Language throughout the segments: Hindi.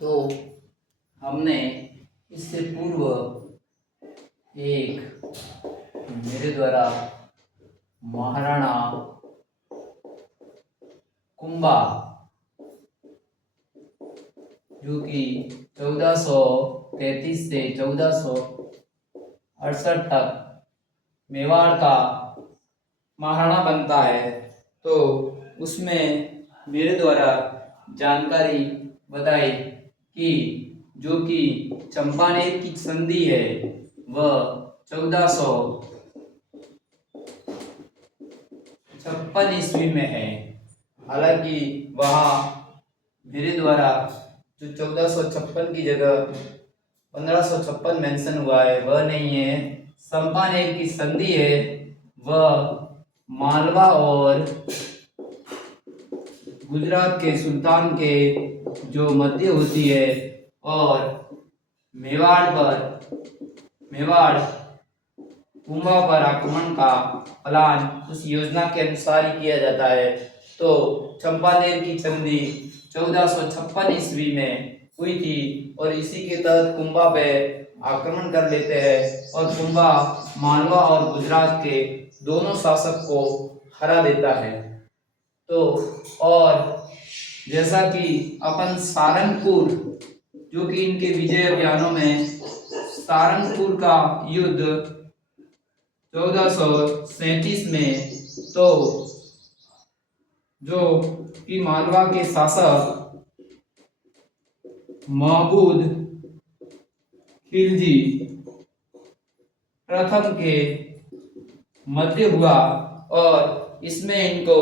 तो हमने इससे पूर्व एक मेरे द्वारा महाराणा कुंभा जो कि 1433 से 1468 तक मेवाड़ का महाराणा बनता है, तो उसमें मेरे द्वारा जानकारी बताई कि जो कि चंपानेर की संधि है वह 1456 ईस्वी में है। हालांकि वहाँ मेरे द्वारा जो 1456 की जगह 1556 मेंशन हुआ है वह नहीं है। चंपानेर की संधि है वह मालवा और गुजरात के सुल्तान के जो मध्य होती है और मेवाड़ कुंभा पर आक्रमण का प्लान उस योजना के अनुसार ही किया जाता है। तो चंपानेर की संधि 1456 ईस्वी में हुई थी और इसी के तहत कुंभा पे आक्रमण कर लेते हैं और कुंभा मालवा और गुजरात के दोनों शासक को हरा देता है। तो और जैसा कि अपन सारंगपुर जो कि इनके विजय अभियानों में सारंगपुर का युद्ध 1437 में, तो जो कि मालवा के शासक महमूद खिलजी प्रथम के मध्य हुआ और इसमें इनको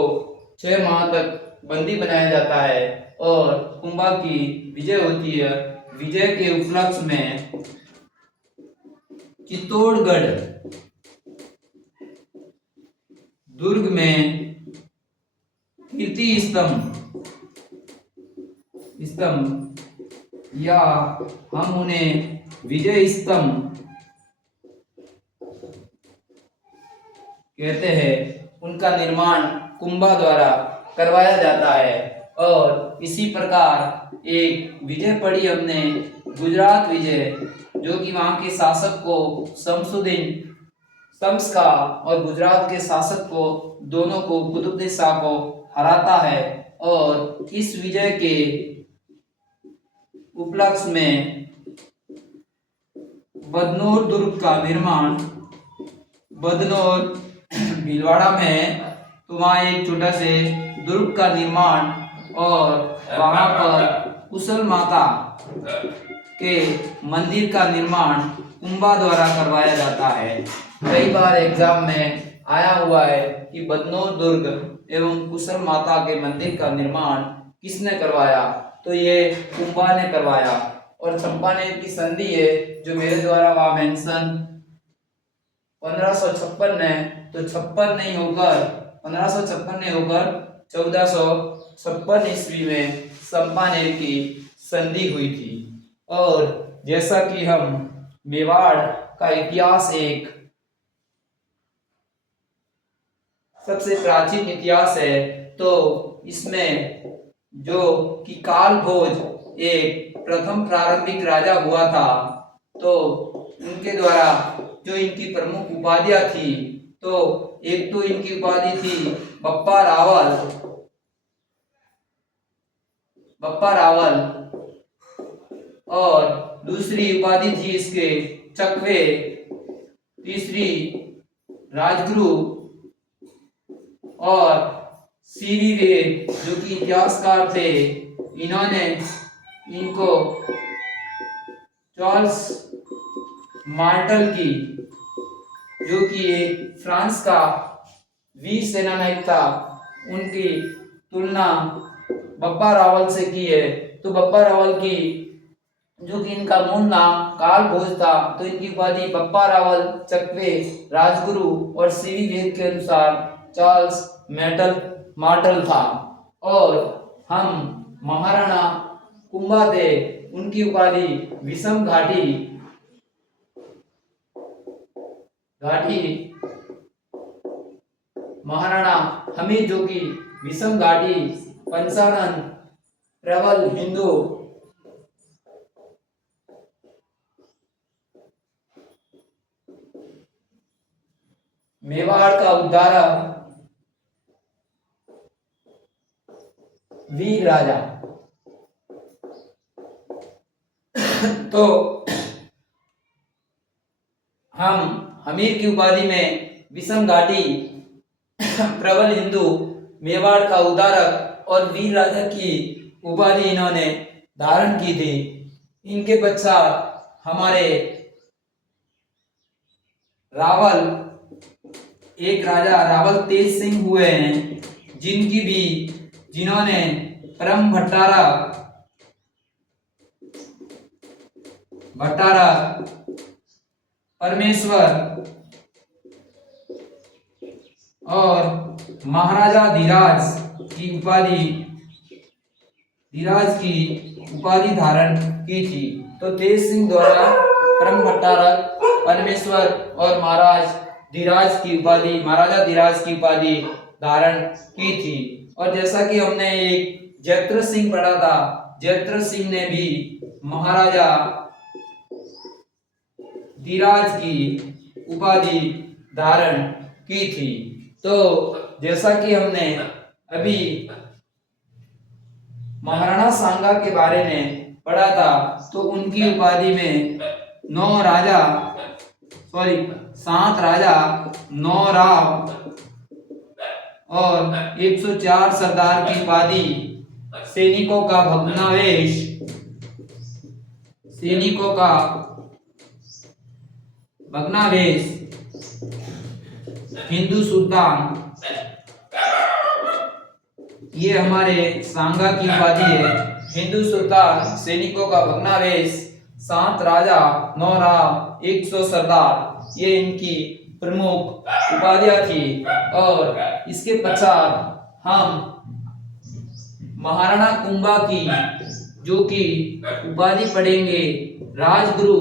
6 माह तक बंदी बनाया जाता है और कुंभा की विजय होती है। विजय के उपलक्ष्य में चित्तौड़गढ़ दुर्ग में कीर्ति स्तंभ या हम उन्हें विजय स्तंभ कहते हैं, उनका निर्माण कुंभा द्वारा करवाया जाता है। और इसी प्रकार एक विजय पड़ी हमने गुजरात विजय जो कि वहां के शासक को शमसुद्दीन शम्स का और गुजरात के शासक को दोनों को कुतुबुद्दीन शाह को हराता है और इस विजय के उपलक्ष्य में बदनौर दुर्ग का निर्माण बदनौर भीलवाड़ा में, तो वहाँ एक छोटा से दुर्ग का निर्माण और वहां पर कुशल माता के मंदिर का निर्माण कुंभा द्वारा करवाया जाता है। कई बार एग्जाम में आया हुआ है कि बदनौर दुर्ग एवं कुशल माता के मंदिर का निर्माण किसने करवाया, तो ये कुंभा ने करवाया। और चंपानेर की संधि है जो मेरे द्वारा वहां मेंशन 1556 है, तो 56 नहीं होकर 1556 नहीं होकर 1456 ईस्वी में चंपानेर की संधि हुई थी। और जैसा कि हम मेवाड़ का इतिहास एक सबसे प्राचीन इतिहास है, तो इसमें जो कि काल भोज एक प्रथम प्रारंभिक राजा हुआ था, तो उनके द्वारा जो इनकी प्रमुख उपाधियां थी, तो एक तो इनकी उपाधि थी बप्पा रावल और दूसरी उपाधि थी इसके चकवे, तीसरी राजगुरु और सीवी वेद जो कि इतिहासकार थे, इन्होंने इनको चार्ल्स मार्टल की जो कि एक फ्रांस का वीर सेनानायक था, उनकी तुलना बप्पा रावल से की है। तो बप्पा रावल की जो कि इनका मूल नाम काल भोज था, तो इनकी उपाधि बप्पा रावल, चकवे, राजगुरु और सीवी वेद के अनुसार चार्ल्स मार्टल था। और हम महाराणा कुंभा थे, उनकी उपाधि विषम घाटी महाराणा हमीद जो कि विषम घाटी पंचानन प्रबल हिंदू मेवाड़ का उद्धारक वीर राजा। तो हम हमीर की उपाधि में विषम घाटी प्रबल हिंदू, मेवाड़ का उद्धारक और वीर राजा की उपाधि इन्होंने धारण की थी। इनके पश्चात हमारे रावल, एक राजा रावल तेज सिंह हुए हैं, जिन्होंने परम भट्टारा परमेश्वर और महाराजा धीराज की उपाधि धारण की थी। तो तेज सिंह द्वारा परम भट्टारक, परमेश्वर और महाराजा धीराज की उपाधि धारण की थी। और जैसा कि हमने एक जयद्रथ सिंह पढ़ा था, जयद्रथ सिंह ने भी महाराजा धीराज की उपाधि धारण की थी। तो जैसा कि हमने अभी महाराणा सांगा के बारे में पढ़ा था, तो उनकी उपाधि में 7 राजा, 9 राव और 104 सरदार की उपाधि, सैनिकों का भग्नावेश, हिंदू सुल्तान, ये हमारे सांगा की उपाधि है। हिंदू सुल्तान, सैनिकों का भग्नावेश, 7 राजा, 9 राव, 100 सरदार, ये इनकी प्रमुख उपाधियां थी। और इसके पश्चात हम महाराणा कुंभा की जो कि उपाधि पढ़ेंगे, राजगुरु,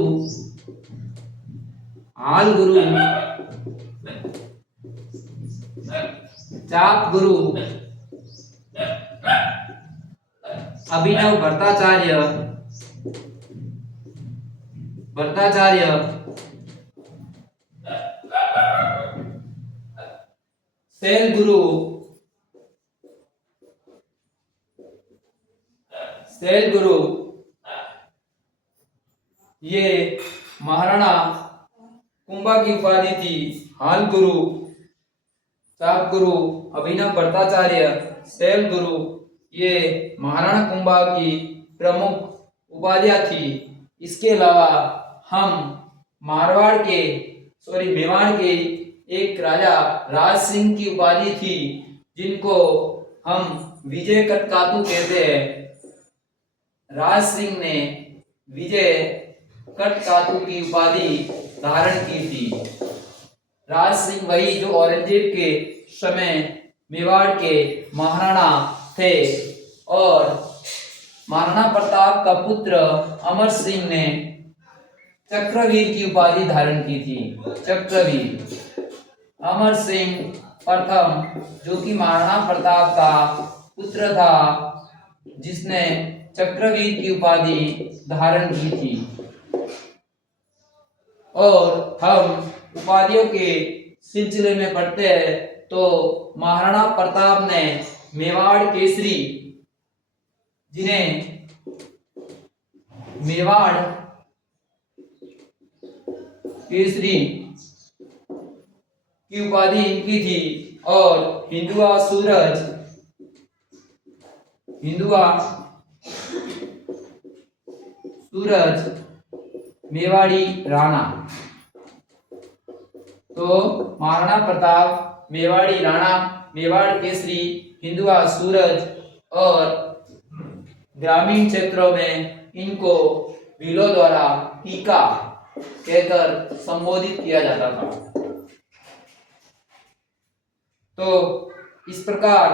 हाल गुरु, चाप गुरु, अभिनव भट्टाचार्य, शैल गुरु, ये महाराणा कुंभा की उपाधि थी। हाल गुरु, चाप गुरु, अभिनव भट्टाचार्य, शैल गुरु, ये महाराणा कुंभा की प्रमुख उपाधियां थी। इसके अलावा हम मेवाड़ के एक राजा राज सिंह की उपाधि थी, जिनको हम विजय कटकातु कहते हैं। राज सिंह ने विजय कटकातु की उपाधि धारण की थी। राज सिंह वही जो औरंगजेब के समय मेवाड़ के महाराणा थे। और महाराणा प्रताप का पुत्र अमर सिंह ने चक्रवीर की उपाधि धारण की थी। चक्रवीर, अमर सिंह प्रथम, जो कि महाराणा प्रताप का पुत्र था, जिसने चक्रवीर की उपाधि धारण की थी। और हम उपाधियों के सिलसिले में पढ़ते हैं, तो महाराणा प्रताप ने मेवाड़ केसरी, जिन्हें मेवाड़ केसरी की उपाधि इनकी थी। और हिंदुआ सूरज मेवाड़ी राणा। तो महाराणा प्रताप मेवाड़ी राणा, मेवाड़ केसरी, हिंदुआ सूरज, और ग्रामीण क्षेत्रों में इनको भीलों द्वारा टीका कहकर संबोधित किया जाता था। तो इस प्रकार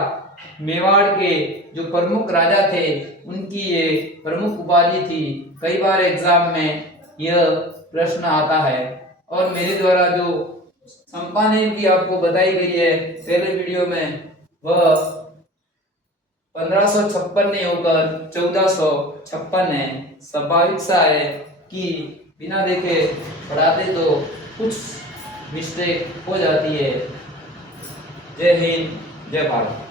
मेवाड़ के जो प्रमुख राजा थे, उनकी ये प्रमुख उपाधि थी। कई बार एग्जाम में यह प्रश्न आता है। और मेरे द्वारा जो संपानेर की आपको बताई गई है पहले वीडियो में, वह 1556 नहीं होकर 1456 है। स्वाभाविक सा है कि बिना देखे पढ़ाते तो कुछ मिस्टेक हो जाती है। जय हिंद, जय भारत।